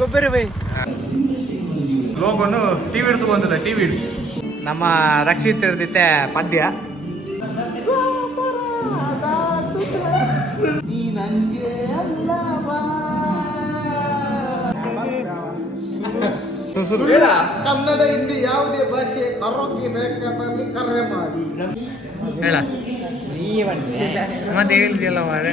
ಗೊಬ್ಬರ by ಲೋಗನು TV ಹಿಡಿದು ಬಂದಿಲ್ಲ ಟಿವಿ ನಮ್ಮ ರಕ್ಷಿತ್ ಇರ್ದಿತ್ತೆ ಪದ್ಯ ಕನ್ನಡ ಹಿಂದಿ ಯಾವುದೇ ಭಾಷೆ ಆರೋಗ್ಯ ಬೇಕಾದಲ್ಲಿ ಕರೆ ಮಾಡಿ ಹೇಳ ಮತ್ತೆ ಹೇಳಿದೆಯಲ್ಲ ಮಾರೆ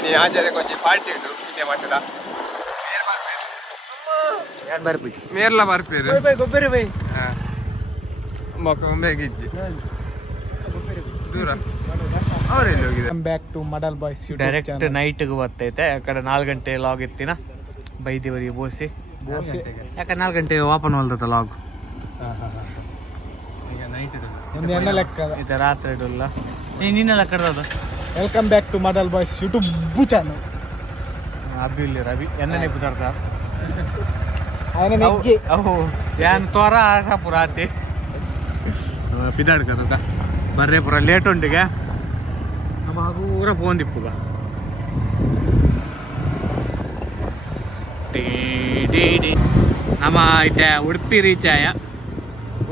ini aja deh kunci party itu ini mana ಯಾರು ಬರ್ಬೇಕು ಮೇರ್ಲ ಬರ್ಪೇರು ಗೊಬ್ಬರ ಬೈ ಮಕ್ಕ ಬೇಕಿಜ್ಜಿ ದೂರ ಅವರೆಲ್ಲಿ ಹೋಗಿದೆ back to Madal boys direct ನೈಟ್ಗೆ ಬರ್ತೈತೆ ಯಾಕಡೆ 4 ಗಂಟೆ ಲಾಗ್ ಇತ್ತಿನ ಬೈದಿವರಿಗೆ ಬೋಸಿ ಯಾಕಂದ್ರೆ 4 ಗಂಟೆ ಓಪನ್ ಹೊಲ್ದತ್ತ ಲಾಗ್ ಈಗ ನೈಟ್ ಎನ್ನ ಲೆಕ್ಕ ಇದು ರಾತ್ರಿ ಇಡಲ್ಲ ನಿನ್ನೆಲ್ಲ ಕಡ್ದದು welcome back to Madal boys YouTube channel ಅಬ್ಬಿ ಇಲ್ಲಿ ರವಿ ಎಣ್ಣೆ ಪುದಾರ್ಥ ಅವು ಏನ್ ತೋರ ಪುರ ಆತಿ ಪಿದಾಡ್ಕದ ಬರ್ರೆ ಪುರ ಲೇಟ್ ಉಂಟಿಗೆ ನಮ್ಮ ಹಗೂರ ಫೋನ್ ದಿಪ್ಪುಗ ನಮ್ಮ ಇತ್ತೆ ಉಡುಪಿ ರೀಚ್ ಆಯ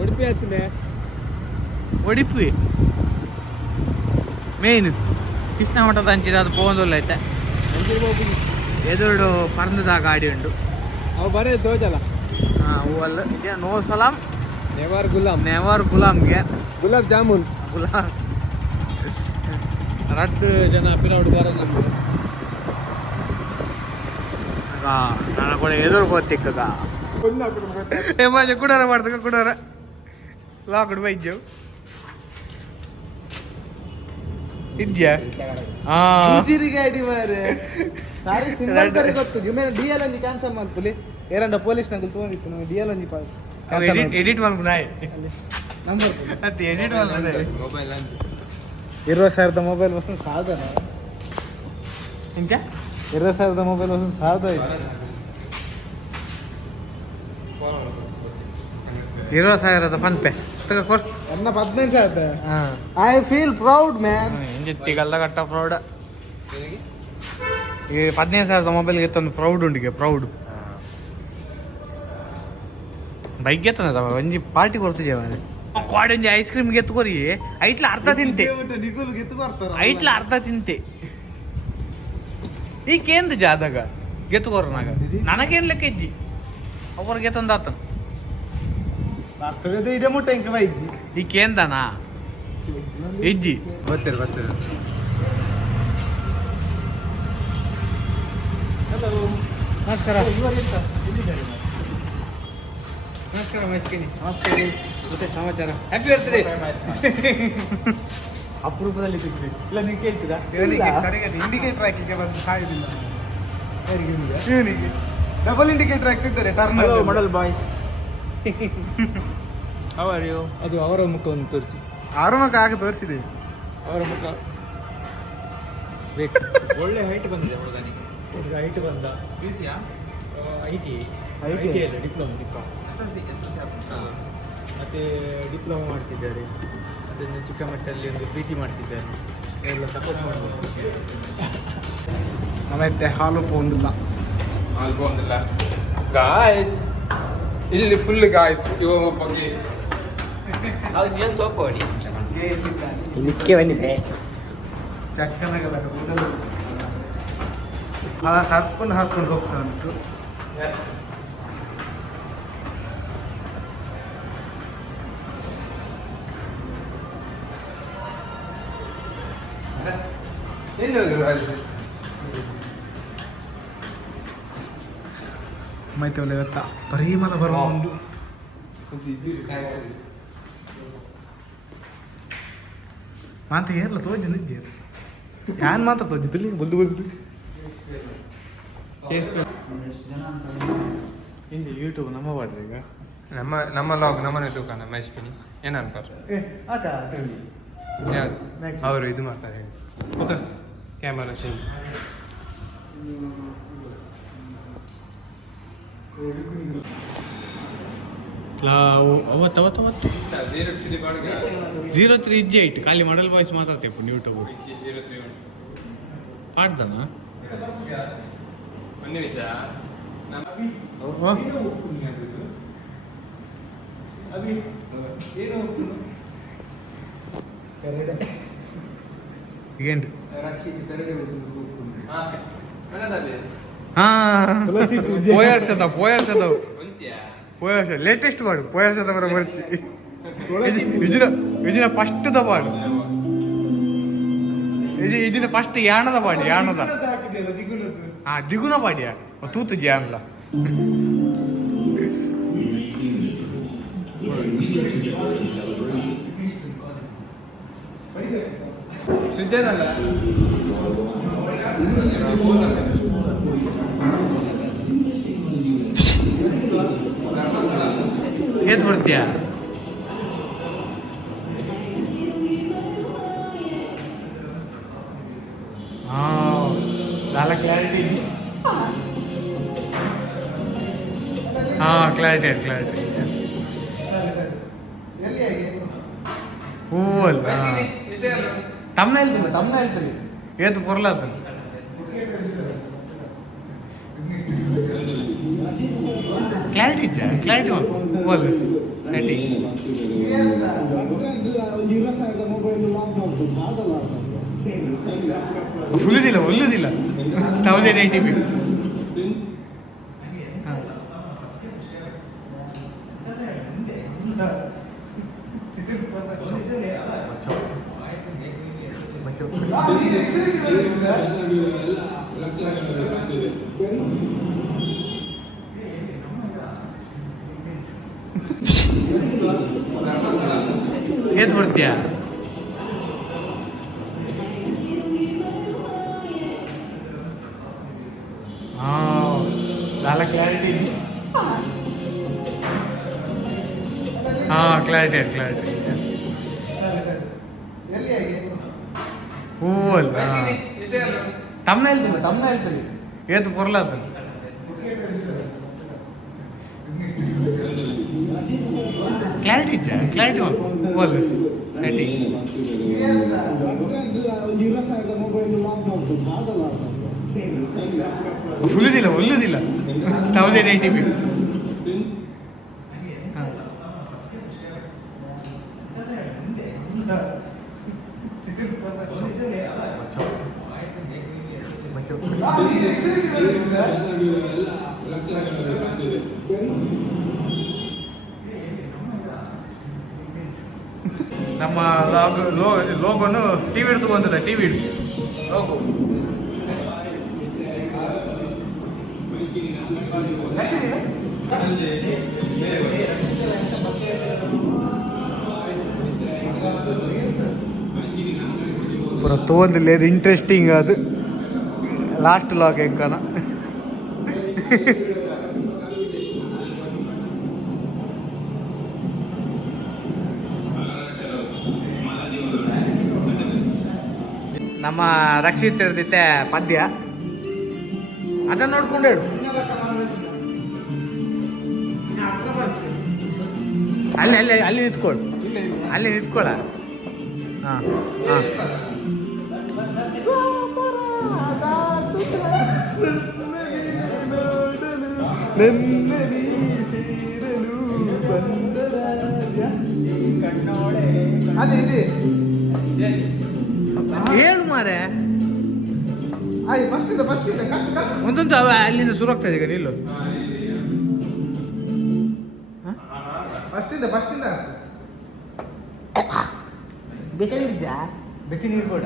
ಉಡುಪಿ ಆಯ್ತಿದೆ ಉಡುಪಿ ಮೇನ್ ಕೃಷ್ಣ ಮಠದ ಅಂಚಿದ ಅದು ಪೋಂದುಲ್ಲ ಐತೆ ಎದುರು ಪರ್ನದ ಗಾಡಿ ಉಂಟು ಅವು ಬರೇ ತೋಜಲ್ಲ ಅವು ಅಲ್ಲ ಇದೆ ನೋ ಸಲಾಂ ನೆವರ್ ಗುಲಾಮ್ಗೆ ಗುಲಾಬ್ ಜಾಮೂನ್ ಗುಲಾಮ್ ರದ್ದು ಜನ ಪಿರೌಡ್ ಬರೋದು ನಾನು ಕೂಡ ಎದುರು ಗೊತ್ತಿಕ್ಕಗ ಮಾಜ ಕುಡಾರ ಮಾಡ್ತಕ ಕುಡಾರ ಲಾಕಡ್ ಬೈಜು ಇದ್ಯಾ ಗಾಡಿ ಮಾರೆ ಸಾರಿ ಸಿಂಬಲ್ ಕರೆ ಗೊತ್ತು ಜುಮೇನ ಡಿಎಲ್ ಅಂಜಿ ಕ್ಯಾನ್ಸಲ್ ಮಾಡ್ಪುಲಿ ಏರಂಡ ಪೊಲೀಸ್ ನಂಗೆ ತಗೊಂಡಿತ್ತು ನಾವು ಡಿಎಲ್ ಅಂಜಿ ಎಡಿಟ್ ಮಾಡ್ಬಿಡಾಯ್ ನಂಬರ್ ಮತ್ತೆ ಎಡಿಟ್ ಮಾಡ್ಬಿಡಾಯ್ 20,000 ಮೊಬೈಲ್ ವಸ್ತು ಸಾಧನ ಇಂಕ 20,000 ಮೊಬೈಲ್ ವಸ್ತು ಸಾಧ 20,000 ಫನ್ಪೆ ತಗೊಳ್ ಅನ್ನ 15,000 ಐ ಫೀಲ್ ಪ್ರೌಡ್ ಮ್ಯಾನ್ ಇಂಜಿತ್ತಿಗಲ್ಲ ಕಟ್ಟ ಪ್ರೌಡ್ ಈ 15,000 ಮೊಬೈಲ್ಗೆ ಎತ್ತೊಂದು ಪ್ರೌಡ್ ಉಂಟಿಗೆ ಪ್ರೌಡ್ ಬೈಕ್ ಎತ್ತದ ಒಂಜಿ ಪಾರ್ಟಿ ಕೊಡ್ತಿದ್ದೆ ಕ್ವಾಡ್ ಒಂಜಿ ಐಸ್ ಕ್ರೀಮ್ ಗೆತ್ಕೊರಿ ಐಟ್ಲ ಅರ್ಧ ತಿಂತೆ ಐಟ್ಲ ಅರ್ಧ ತಿಂತೆ ಈಗೇಂದು ಜಾದಾಗ ಗೆತ್ಕೊರನಾಗ ನನಗೇನ್ ಲೆಕ್ಕ ಇಜ್ಜಿ ಅವ್ರಿಗೆ ತಂದಾತ ಬರ್ತದೆ ಇಡೇ ಮುಟ್ಟ ಇಂಕ ಬೈಜ್ಜಿ ಈಗೇಂದನಾ ಇಜ್ಜಿ ಬರ್ತೀರಿ ನಮಸ್ಕಾರ ನಮಸ್ಕಾರ ಮಸ್ಕಿನಿ ನಮಸ್ತೆ ಮತ್ತೆ ಸಮಾಚಾರ ಹ್ಯಾಪಿ ಬರ್ತದೆ ಅಪರೂಪದಲ್ಲಿ ಸಿಗ್ತೀವಿ ಇಲ್ಲ ನೀವು ಕೇಳ್ತೀರಾ ಇಂಡಿಕೇಟರ್ ಹಾಕಿಗೆ ಬಂದು ಸಾಯೋದಿಲ್ಲ ಇವನಿಗೆ ಡಬಲ್ ಇಂಡಿಕೇಟರ್ ಹಾಕ್ತಿದ್ದಾರೆ ಟರ್ನ್ ಮಾಡಲ್ ಬಾಯ್ಸ್ ಹೌ ಆರ್ ಯು ಅದು ಅವರ ಮುಖವನ್ನು ತೋರಿಸಿ ಅವರ ಮುಖ ಆಗ ತೋರಿಸಿದೆ ಅವರ ಮುಖ ಬೇಕು ಒಳ್ಳೆ ಹೈಟ್ ಬಂದಿದೆ ಹುಡುಗನಿಗೆ ಹೈಟ್ ಬಂದ ಪಿಸಿಯಾ ಐಟಿ ಅಲ್ಲ ಡಿಪ್ಲೊಮಾ ಮತ್ತು ಡಿಪ್ಲೊಮಾ ಮಾಡ್ತಿದ್ದಾರೆ ಅದನ್ನು ಚಿಕ್ಕ ಮಟ್ಟದಲ್ಲಿ ಒಂದು ಪ್ರೀತಿ ಮಾಡ್ತಿದ್ದಾರೆ ಎಲ್ಲ ಸಪೋರ್ಟ್ ಮಾಡ್ಬೋದು ನಮ್ಮತ್ತೆ ಹಾಲು ಪೋಂದಿಲ್ಲ ಗಾಯ್ಸ್ ಇಲ್ಲಿ ಫುಲ್ ಗಾಯ್ಸ್ ಇವ ಬಗ್ಗೆ ಏನು ತೋಪಡಿ ಇದಕ್ಕೆ ಬಂದಿದೆ ಚಕ್ಕನಾಗಲ್ಲ ಹಾಕೊಂಡು ಹೋಗ್ತಾ ಉಂಟು ಎಲ್ಲಿ ಹೋಗಿದ್ರು ಮೈತವಲ್ಲ ಇವತ್ತ ಪರಿಮಳ ಬರುವ ಒಂದು ಮಾತ ಏರ್ಲ ತೋಜಿ ನಿಜ್ಜೆ ಯಾನ್ ಮಾತ್ರ ತೋಜಿದ್ದಲ್ಲಿ ಬಲ್ದು ಹಿಂದೆ ಯೂಟ್ಯೂಬ್ ನಮ್ಮ ಮಾಡ್ರಿ ಈಗ ನಮ್ಮ ಲಾಗ್ ನಮ್ಮನೆ ದುಕಾನ ಮೈಸ್ಕಿನಿ ಏನ್ ಅನ್ಕೋರು ಅವರು ಇದು ಮಾಡ್ತಾರೆ Camera change. ಅವತ್ತು 03 ಇಜ್ಜೆ ಇಟ್ಟು ಖಾಲಿ ಮಾಡಲ್ ವಾಯ್ಸ್ ಮಾತಾಡ್ತೇವೆ ಯೂಟ್ಯೂಬ್ ಪಾಡ್ದನ ಒಂದು ನಿಮಿಷ. ಈಗೇನ್ರಿ ಹಾ ಪೋಯರ್ಸದವು ಪೋಯರ್ಸ ಲೇಟೆಸ್ಟ್ ಪಾಡು ಪೋಯರ್ಸದ ಬರ ಬರ್ತಿ ಇಜಿನ ಫಸ್ಟ್ ದ ಪಾಡು ಇಜಿನ ಫಸ್ಟ್ ಯಾಣದ ಪಾಡಿ ಯಾಣದ ಹಾ ದಿಗುನ ಪಾಡಿಯ ತೂತು ಜಾನ್ಲ ಸುಜನಲ್ಲ ಏತ್ ಬರ್ತೀಯ చాలా క్లారిటీ ಕ್ಲಾರಿಟಿ ಕ್ಲಾರಿಟಿ ಹೂವಲ್ಲ ತಮ್ಮ ಹೇಳ್ತೀನಿ ಏತು ಪೊರ್ಲಾತ ಕ್ಲಾರಿಟಿ ಇದ್ದ ಕ್ಲಾರಿಟಿ ಹೂವಲ್ಲ ಸೆಟ್ಟಿಂಗ್ ಉಳಿದಿಲ್ಲ 1080p ಏತ್ ಬರ್ತೀಯಾ చాలా క్లారిటీ ಕ್ಲಾರಿಟಿ ಹೂವಲ್ಲ ತಮ್ಮ ಹೇಳ್ತೀನಿ ಏತು ಪೊರ್ಲಾತ ಕ್ಲಾರಿಟಿ ಇದ್ದ ಕ್ಲಾರಿಟಿ ಹೂವಲ್ಲ ಸೆಟ್ಟಿಂಗ್ ಉಳಿದಿಲ್ಲ 1080p ನಮ್ಮ ಲೋಗೋನು ಟಿವಿ ಹಿಡಿದು ಬಂದಿಲ್ಲ ಟಿವಿ ಹಿಡಿದು ಲೋಗೋ ಪೂರ ತೋಂದಿಲ್ಲ ಇಂಟ್ರೆಸ್ಟಿಂಗ್ ಅದು ಲಾಸ್ಟ್ ಲಾಗ್ ಹೆಂಗನ ನಮ್ಮ ರಕ್ಷಿತ್ ಇರ್ದಿತ್ತೆ ಪದ್ಯ ಅದನ್ನ ನೋಡ್ಕೊಂಡು ಹೇಳು ಅಲ್ಲಿ ನಿಂತ್ಕೊಳ್ಳು ಅಲ್ಲಿ ನಿಂತ್ಕೊಳ್ಳ ಹಾಂ ಅದೇ ಇದೆ ಹೇಳು ಮಾರೆ ಫಸ್ಟ್ ಇದೆ ಒಂದೊಂದು ಅಲ್ಲಿಂದ ಶುರು ಆಗ್ತದೆ ಈಗ ನಿಲ್ಲು ಫಸ್ಟ್ ಇಂದ ಬೇಕಾಗಿದ್ಯಾ ಬೆಚ್ಚಿ ನೀರು ಕೂಡ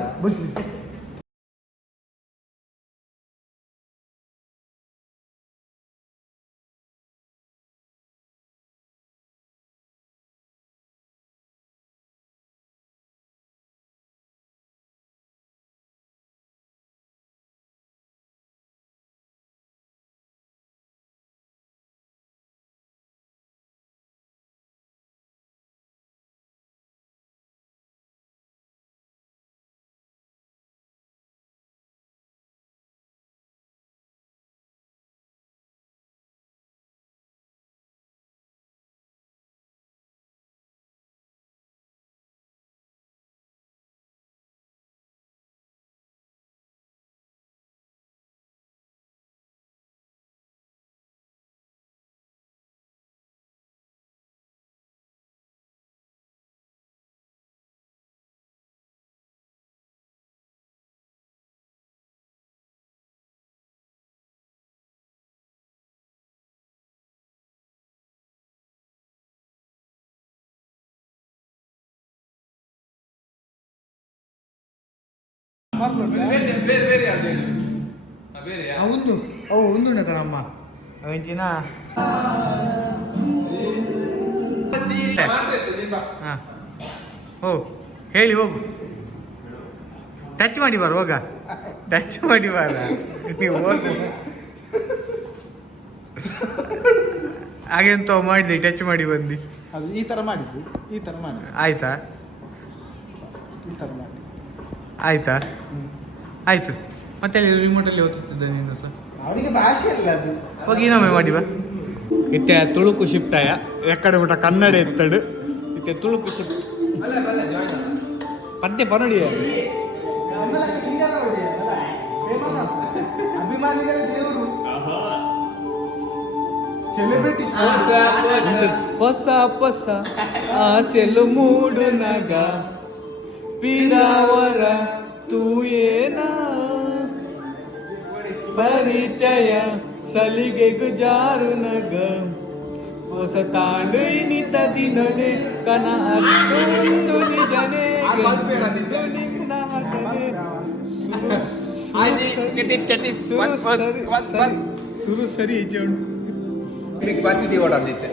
ಮರ್ಲುಂಟ ಬೇರೆ ಯಾವ್ದು ಬೇರೆ ಒಂದು ಅವು ಒಂದು ತರಮ್ಮ ಅವಂಚಿನ ಹಾಂ ಓ ಹೇಳಿ ಹೋಗು ಟಚ್ ಮಾಡಿ ಬಾರ ಹೋಗ ಟಚ್ ಮಾಡಿ ಬಾರ ನೀವು ಹೋಗು ಹಾಗೆಂತ ಮಾಡಿದೆ ಟಚ್ ಮಾಡಿ ಬಂದು ಅದು ಈ ಥರ ಮಾಡಿದ್ದು ಈ ಥರ ಮಾಡಿ ಆಯ್ತಾ ಈ ಥರ ಮಾಡಿ ಆಯ್ತಾ ಆಯ್ತು ಮತ್ತೆ ರಿಮೋಟಲ್ಲಿ ಓದ್ತಿದ್ದ ನೀನು ಸರ್ ಅವರಿಗೆ ಭಾಷೆ ಅಲ್ಲ ಅದು ಹೋಗಿ ಇನ್ನೊಮ್ಮೆ ಮಾಡಿ ಬಾ ಇತ್ತೆ ತುಳುಕು ಶಿಫ್ಟ್ ಆಯ ಎಕ್ಕಡೆ ಊಟ ಕನ್ನಡ ಎತ್ತಡು ಇತ್ತೆ ತುಳುಕು ಶಿಫ್ಟ್ ಪದ್ಯ ಪನಡಿ ಅಭಿಮಾನಿಗಳ ದೇವರು ಸೆಲೆಬ್ರಿಟಿ ಹೊಸ ಹೊಸ ಆಸೆಲು ಮೂಡು ನಗ ಪಿರಾವರ ತೂಯೇನ ಪರಿಚಯ ಸಲಿಗೆಗು ಜಾರು ನಗ ಹೊಸ ತಾಂಡು ನಿತ ದಿನನೆ ಕನ ಅರ್ಥೊಂದು ನಿಜನೆ ಸುರು ಸರಿ ಹೆಜ್ಜೆ ಉಂಟು ಬರ್ತಿದ್ದೀವಿ ಓಡಾದಿತ್ತೆ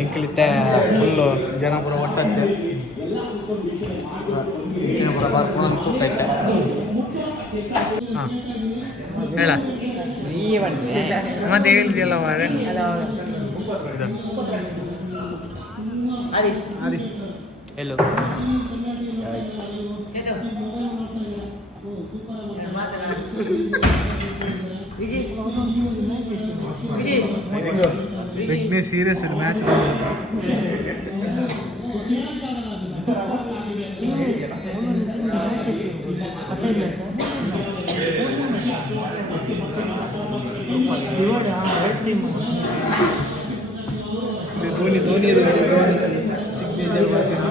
ಎಂಕ್ಲಿತ್ತೆ ಫುಲ್ಲು ಜನ ಪುರ ಒಟ್ಟಂತೆ ಹೆಚ್ಚಿನ ಪುರ ಬರ್ಕೊಂಡು ತುಟ್ಟೈತೆ ಹಾಂ ಹೇಳ ಮತ್ತೆ ಹೇಳಿದ್ಯಲ್ಲ ಮಾರೆ ಅದಿ ಎಲ್ಲೋ Vignesh serious match Dhoni Dhoni signature ಬರ್ತೀನ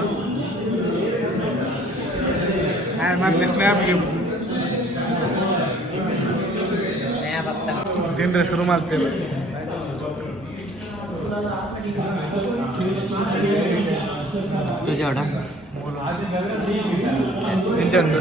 ಮತ್ತೆ ಸ್ನ್ಯಾಪ್ಗೆ ತಿಂದ್ರೆ ಶುರು ಮಾಡ್ತೇವೆ तुझ्या ಇಂಚಂದು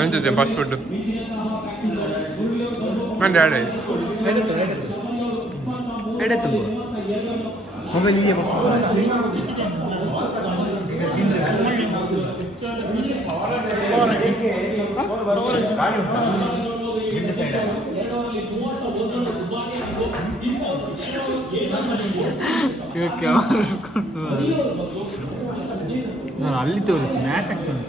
ಎಂತಿದೆ ಫಾಸ್ಟ್ ಫುಡ್ ಮಂಡೆ ಆಡೆ ಎಡೆತು ಮೊಬೈಲ್ ಹೀಗೆ ನಾನು ಅಲ್ಲಿ ತೋರಿಸಿ ಮ್ಯಾಚ್ ಆಗ್ತದೆ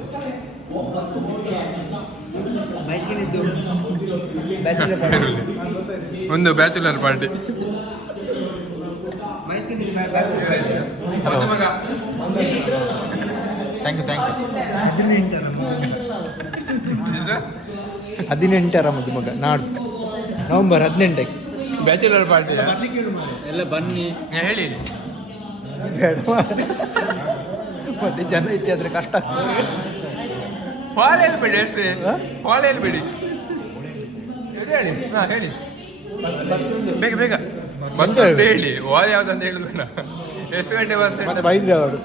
ಒಂದು ಬ್ಯಾಚುಲರ್ ಪಾರ್ಟಿ ಮಗ ಥ್ಯಾಂಕ್ ಯು 18 ಮದುಮಗ ನಾಡ್ದು ನವೆಂಬರ್ 18ಕ್ಕೆ ಬ್ಯಾಚುಲರ್ ಪಾರ್ಟಿ ಎಲ್ಲ ಬನ್ನಿ ಹೇಳಿ ಬೇಡ ಮತ್ತೆ ಜನ ಇಚ್ಛೆ ಆದ್ರೆ ಕಷ್ಟ ಆಗ್ತದೆ. ಹಾಲ್ ಹೇಳ್ಬೇಡಿ ಅಷ್ಟೇ ಹಾಲ್ ಹೇಳ್ಬೇಡಿ ಹೇಳಿ ಹೇಳಿ ಬೇಗ ಬೇಗ ಬಂದು ಹೇಳಿ ಹಾಲ್ ಯಾವ್ದಂತ ಹೇಳುದು ಬೇಡ ಎಷ್ಟು ಗಂಟೆ ಬರ್ತೇನೆ ಮತ್ತೆ ಬೈದ್ರೆ ಅವರು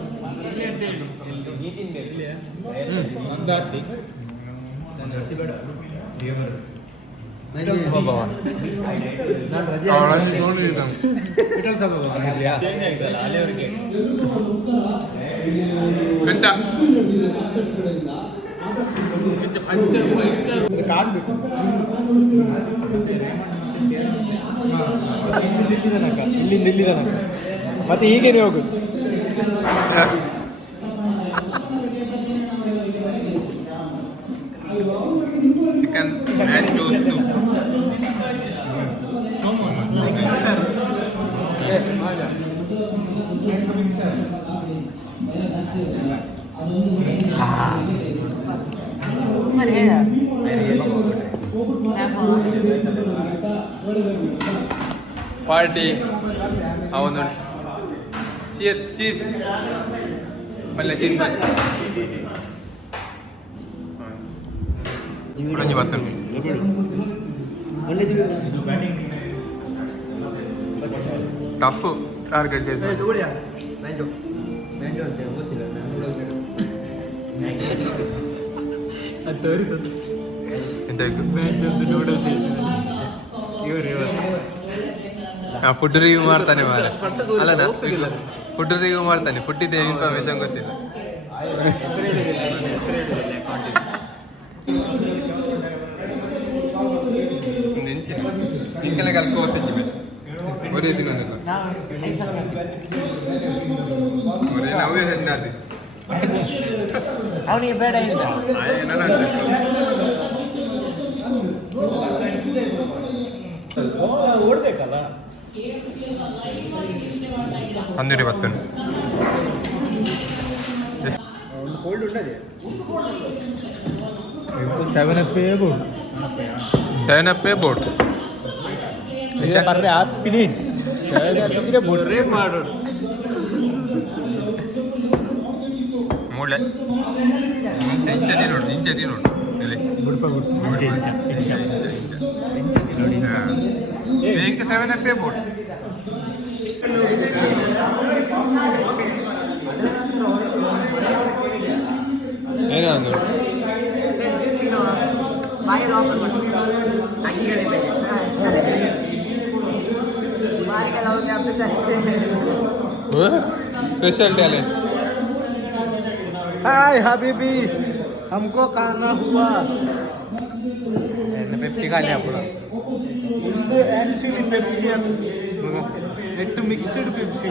ಇಲ್ಲಿಂದ ಇಲ್ಲಿ ತನಕ ಮತ್ತೆ ಹೀಗೇನೆ ಹೋಗುದು. ಚಿಕನ್ ಮ್ಯಾಚ್ ಟೋಸ್ಟು ಪಾರ್ಟಿ ಅವನು ಚೀಸ್ ಚೀಸ್ ಪಲ್ಯ ಚೀಸ್ ಉಳಂಜಿ ಬರ್ತದೆ ಟಫ್ ಟಾರ್ಗೆಟ್ ಫುಡ್ ರಿವ್ಯೂ ಮಾಡ್ತಾನೆ ಮಾರೆ ಅಲ್ಲ ಫುಡ್ ರಿವ್ಯೂ ಮಾಡ್ತಾನೆ ಫುಡ್ಡಿದೆ ಇನ್ಫಾರ್ಮೇಶನ್ ಗೊತ್ತಿಲ್ಲ ಇಂಕೆಲ್ಲ ಕಲ್ಕ ಓದ್ತಿದ್ವಿ ಒರೇ ದಿನನೆಲ್ಲ ಒರೇ ನಾವೇ ಹೆದ್ದಾರಿ ಅವನಿಗೆ ಬೇಡ ಇಲ್ಲ ಓಡ್ಬೇಕಲ್ಲ ಅಂದಿರಿ ಬರ್ತೇನೆ ಕೋಲ್ಡ್ ಉಂಟದೆ 7 ಅಪ್ ಬೋರ್ಡ್ ಬರ್ರೆ ಆತ್ ಪ್ಲೀಸ್ ಬೊಡ್ರೆ ಮಾಡೋದು ಮೂಳೆ ಇಂಚದಿ ನೋಡು ಇಲ್ಲಿ ಇಂಚ 7 ಅಪ್ ಬೋರ್ಡ್ ಏನೋ ಒಂದು स्पेशल टैलेंट हाय हबीबी हमको खाना हुआ पेप्सी खा लिया पूरा ಇದು actually Pepsi net mixed Pepsi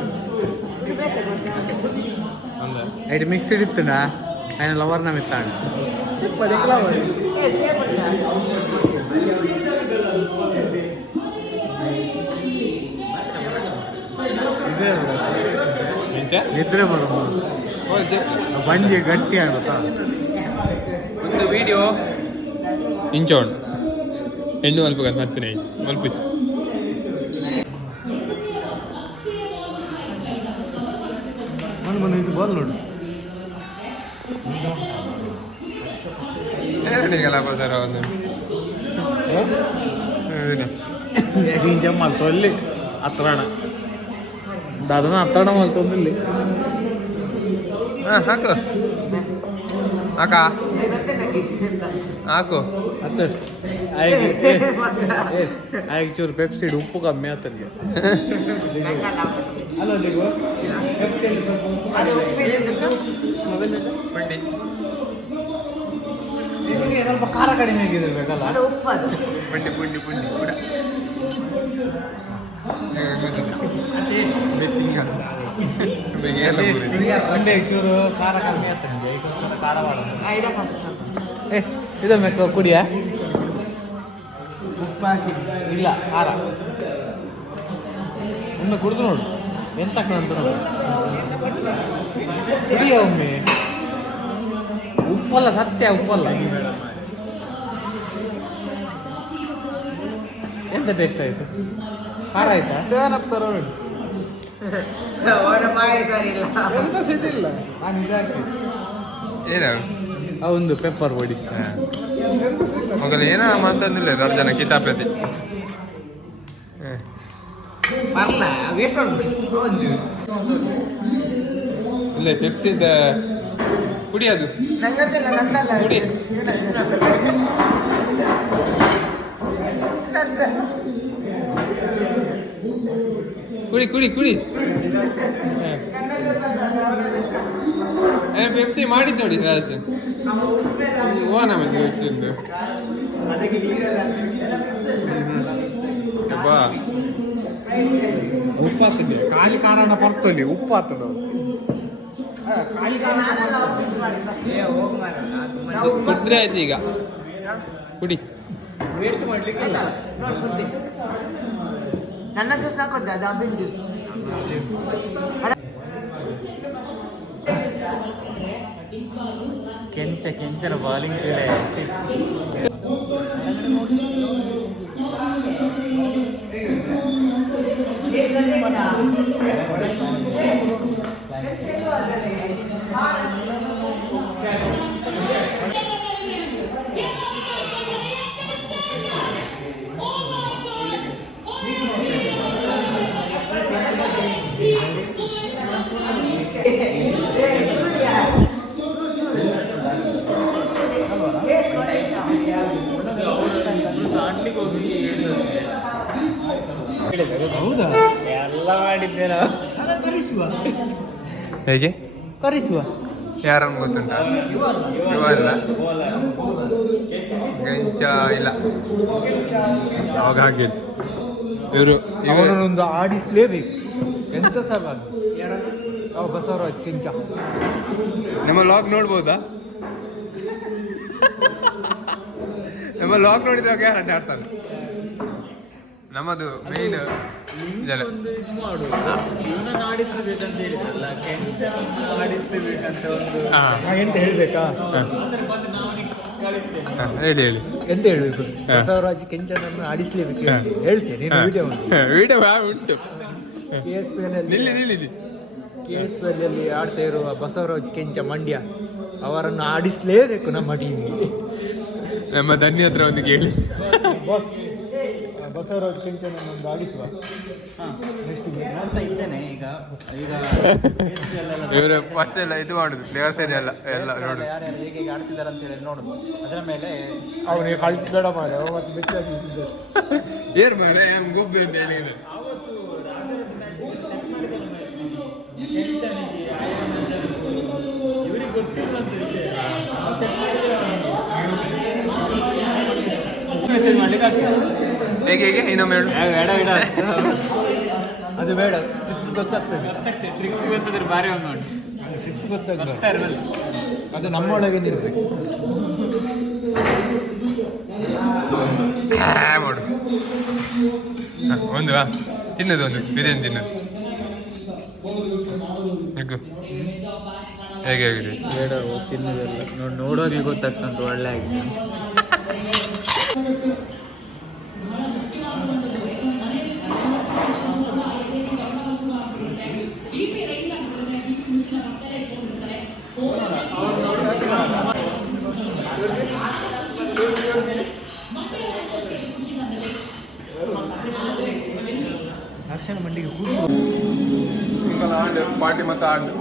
ಇದು ಮಿಕ್ಸ್ಡ್ ಇತ್ತುನಾ ఆయన లవర్ నా మిత్తాడు పదికిలా ನಿದ್ರೆ ಬರೋ ಬಂಜಿ ಗಟ್ಟಿ ಆಗುತ್ತಾ ಒಂದು ವಿಡಿಯೋ ಇಂಚೋಣ ಹೆಣ್ಣು ಮಲ್ಪಗ ಮಾಡ್ತೀನಿ ಮಲ್ಪಿಸಿ ಇದು ಬಾಲ್ ನೋಡು ಹೇಳಲಿಲ್ಲ ಬರ್ತಾರ ಒಂದು ಹಿಂಗೆ ಮಲ್ತೊಲ್ಲಿ ಹತ್ರಣ ಅದನ್ನ ಹತ್ರಣ ಮಲ್ತೊಂದಿಲ್ಲಿ ಹಾಂ ಹಾಕು ಹಾಕಾ ಹಾಕು ಹತ್ತು ಚೂರು ಪೆಪ್ಸಿಡ್ ಉಪ್ಪು ಕಮ್ಮಿ ಆತನಿಗೆ ಸ್ವಲ್ಪ ಖಾರ ಕಡಿಮೆ ಆಗಿರ್ಬೇಕಲ್ಲ ಪುಂಡಿ ಪುಂಡಿ ಪುಂಡಿ ಕೂಡ ಸಂಡೆ ಚೂರು ಖಾರ ಕಮ್ಮಿ ಆಗ್ತದೆ ಖಾರ ಇದು ಬೇಕು ಕುಡಿಯ ಉಪ್ಪು ಹಾಕಿ ಇಲ್ಲ ಖಾರ ಒಮ್ಮೆ ಕುಡಿದು ನೋಡು ಎಂತ ಕುಡಿಯ ಒಮ್ಮೆ ಉಪ್ಪಲ್ಲ ಸತ್ಯ ಉಪ್ಪಲ್ಲ ಎಂತ ಟೇಸ್ಟ್ ಆಯ್ತು ಖಾರ ಆಯ್ತಾ 7 ತರ ಎಂತ ಸಿದ್ದಿಲ್ಲ ನಾನು ಇದಾಗಿ ಏನ ಒಂದು ಪೆಪ್ಪರ್ ಪೊಡಿ ಮಗಲು ಏನ ಮಾತಂದಿಲ್ಲ 2 ಜನ ಕಿತಾಪತಿ ಇಲ್ಲ ಪೆಪ್ಸಿದ ಕುಡಿ ಅದು ಕುಡಿ ಕುಡಿ ಕುಡಿ ಕುಡಿ ಪೆಪ್ಸಿ ಮಾಡಿದ್ದು ನೋಡಿ ರಾಜ್ ಓ ನಮಗೆ ಪೆಪ್ಸಿಂದು ಬಾ ಉಪ್ಪು ಹಾಕ್ತಿದ್ದೆ ಖಾಲಿ ಕಾರಣ ಬರ್ತಲ್ಲಿ ಉಪ್ಪು ಹಾಕ್ತದ ಕುದ್ರೆ ಆಯ್ತು ಈಗ ಕುಡಿ ವೇಸ್ಟ್ ಮಾಡ್ಲಿಕ್ಕೆ ನನ್ನ ಜ್ಯೂಸ್ ನಾ ಕೊಡ್ದೆ ಅದು ಅಬ್ಬಿನ ಜ್ಯೂಸ್ ಕೆಂಚನ ಬಾಲಿಂಗ್ ಕೇಳೆ ಹೌದಾ ಎಲ್ಲ ಮಾಡಿದ್ದೆ ನಾವು ಹೇಗೆ ಕರೆಸುವ ಯಾರನ್ನು ಗೊತ್ತುಂಟ ಇವ ಅಲ್ಲ ಗಂಚ ಇಲ್ಲ ಅವಾಗ ಹಾಗೆ ಇವರು ಅವನೊಂದು ಆಡಿಸ್ಲೇಬೇಕು ಎಂತ ಸವಾಲು ಅವ ಬಸವರಾಜ್ ಕೆಂಚ ನಮ್ಮ ಲಾಗ್ ನೋಡ್ಬೋದಾ ನಮ್ಮ ಲಾಗ್ ನೋಡಿದಾಗ ಯಾರು ಅಡ್ಡ ಆಡ್ತಾನೆ ನಮ್ಮದು ಮೇನ್ ಒಂದು ಇದು ಮಾಡು ಇವನನ್ನು ಆಡಿಸ್ಬೇಕಂತ ಹೇಳಿದ್ರಲ್ಲ ಕೆಂಚನನ್ನು ಆಡಿಸ್ಬೇಕಂತ ಒಂದು ಎಂತ ಹೇಳ್ಬೇಕಾ ಬಂದು ನಾವು ಕಳಿಸ್ತೇನೆ ಹೇಳಿ ಹೇಳಿ ಎಂತ ಹೇಳ್ಬೇಕು ಬಸವರಾಜ್ ಕೆಂಚನನ್ನು ಆಡಿಸ್ಲೇಬೇಕು ಹೇಳ್ತೇನೆ ವಿಡಿಯೋ ವಿಡಿಯೋ ಉಂಟು KSPL ನಿಲ್ಲಿ KSPL ಅಲ್ಲಿ ಆಡ್ತಾ ಇರುವ ಬಸವರಾಜ್ ಕೆಂಚ ಮಂಡ್ಯ ಅವರನ್ನು ಆಡಿಸ್ಲೇಬೇಕು ನಮ್ಮ ಟೀಮಿಗೆ ನಮ್ಮ ಧನ್ಯ ಹತ್ರ ಒಂದು ಕೇಳಿ ಬಸವರಾಜ್ ಕೆಂಚನನ್ನು ಒಂದು ಆಡಿಸುವ ನೋಡ್ತಾ ಇದ್ದೇನೆ ಈಗ ಇವರು ಫಸ್ಟ್ ಎಲ್ಲ ಇದು ಮಾಡುದು ಪ್ಲೇಯರ್ಸ್ ಎಲ್ಲ ಎಲ್ಲ ನೋಡುದು ಯಾರ್ಯಾರು ಹೇಗೆ ಆಡ್ತಿದ್ದಾರೆ ಅಂತ ಹೇಳಿ ನೋಡುದು ಅದರ ಮೇಲೆ ಅವನಿಗೆ ಕಳಿಸ್ಬೇಡ ಮಾರೆ ಅವತ್ತು ಬೆಚ್ಚಾಗಿ ಏರ್ ಮಾಡ ಗೊಬ್ಬ ಅಂತ ಹೇಳಿದ್ರು ಇವರಿಗೆ ಗೊತ್ತಿಲ್ಲ ಅಂತ ವಿಷಯ ಮೆಸೇಜ್ ಮಾಡ್ಲಿಕ್ಕೆ ಹೇಗೆ ಇನ್ನೊಮ್ಮೆ ಹೇಳು ಅದು ಬೇಡ ಗೊತ್ತಾಗ್ತದೆ ಟ್ರಿಕ್ಸ್ ಗೊತ್ತಾದ್ರೆ ಬಾರಿ ಒಂದು ನೋಡಿ ಟ್ರಿಪ್ಸ್ ಗೊತ್ತಾಗ್ತದೆ ಅದು ನಮ್ಮೊಳಗೆ ಇರಬೇಕು ಮಾಡು ಒಂದು ತಿನ್ನೋದು ಒಂದು ಬಿರಿಯಾನಿ ತಿನ್ನೋದು ಹೇಗೆ ಹೇಗಿದೆ ಬೇಡ ತಿನ್ನೋದೆಲ್ಲ ನೋಡೋಕೆ ಗೊತ್ತಾಗ್ತಂತ ಒಳ್ಳೆ ಆಗಿದೆ ಅರ್ಶನ ಮಂಡಿಗೆ ಆಂಡು ಪಾರ್ಟಿ ಮತ್ತು ಆಂಡು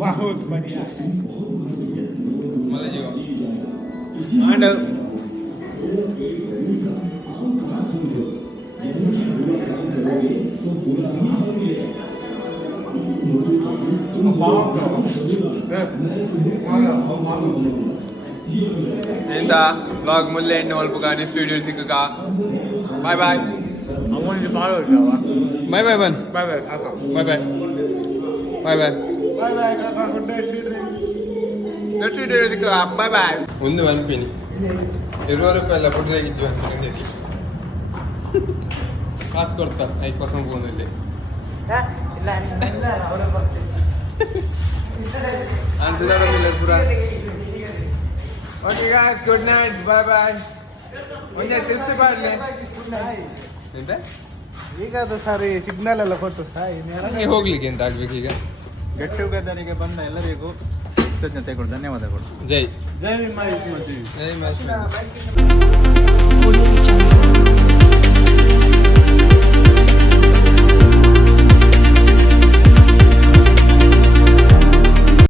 बहुत बढ़िया ಆಂಡು ಇಂದ ಬ್ಲಾಗ್ ಮುಲ್ಲೆ ಎಣ್ಣೆ ಒಲ್ಪುಗ ನೆಕ್ಸ್ಟ್ ವಿಡಿಯೋ ಸಿಕ್ಕುಗ ಬಾಯ್ ಬಾಯ್ ಅವನಿಗೆ ಭಾಳ ಹೋಗ್ಯಾವ ಬಾಯ್ ಬಾಯ್ ಬನ್ bye bye bye bye bye bye bye bye good day next video ಸಿಕ್ಕುಗ ಬಾಯ್ ಬಾಯ್ ಒಂದು ಮನ್ಪಿನಿ ₹20 ಎಲ್ಲ ಪುಟ್ಟಾಗಿದ್ದು ಅಂತ ಕಾಸು ಕೊಡ್ತಾ ಐದು ಕರ್ಕೊಂಡು ಫೋನಲ್ಲಿ ಅಂತ ಪುರ ಓಕೆ ಗುಡ್ ನೈಟ್ ಬಾಯ್ ಬಾಯ್ ಒಂದೇ ತಿಳಿಸಿ ಬಾಡ್ಲಿ ಎಂತ ಈಗ ಅದು ಸರಿ ಸಿಗ್ನಲ್ ಎಲ್ಲ ಕೊಟ್ಟು ನನಗೆ ಹೋಗ್ಲಿಕ್ಕೆ ಎಂತ ಆಗ್ಬೇಕು ಈಗ ಗೆಟ್ ಟುಗೆದರಿಗೆ ಬಂದ ಎಲ್ಲರಿಗೂ ಕೃತಜ್ಞತೆಗಳು ಧನ್ಯವಾದಗಳು ಜೈ ಜೈ ಮಹೇಶ್ ಜೈ ಮಾಸ್ಟರ್ Audio Jungle.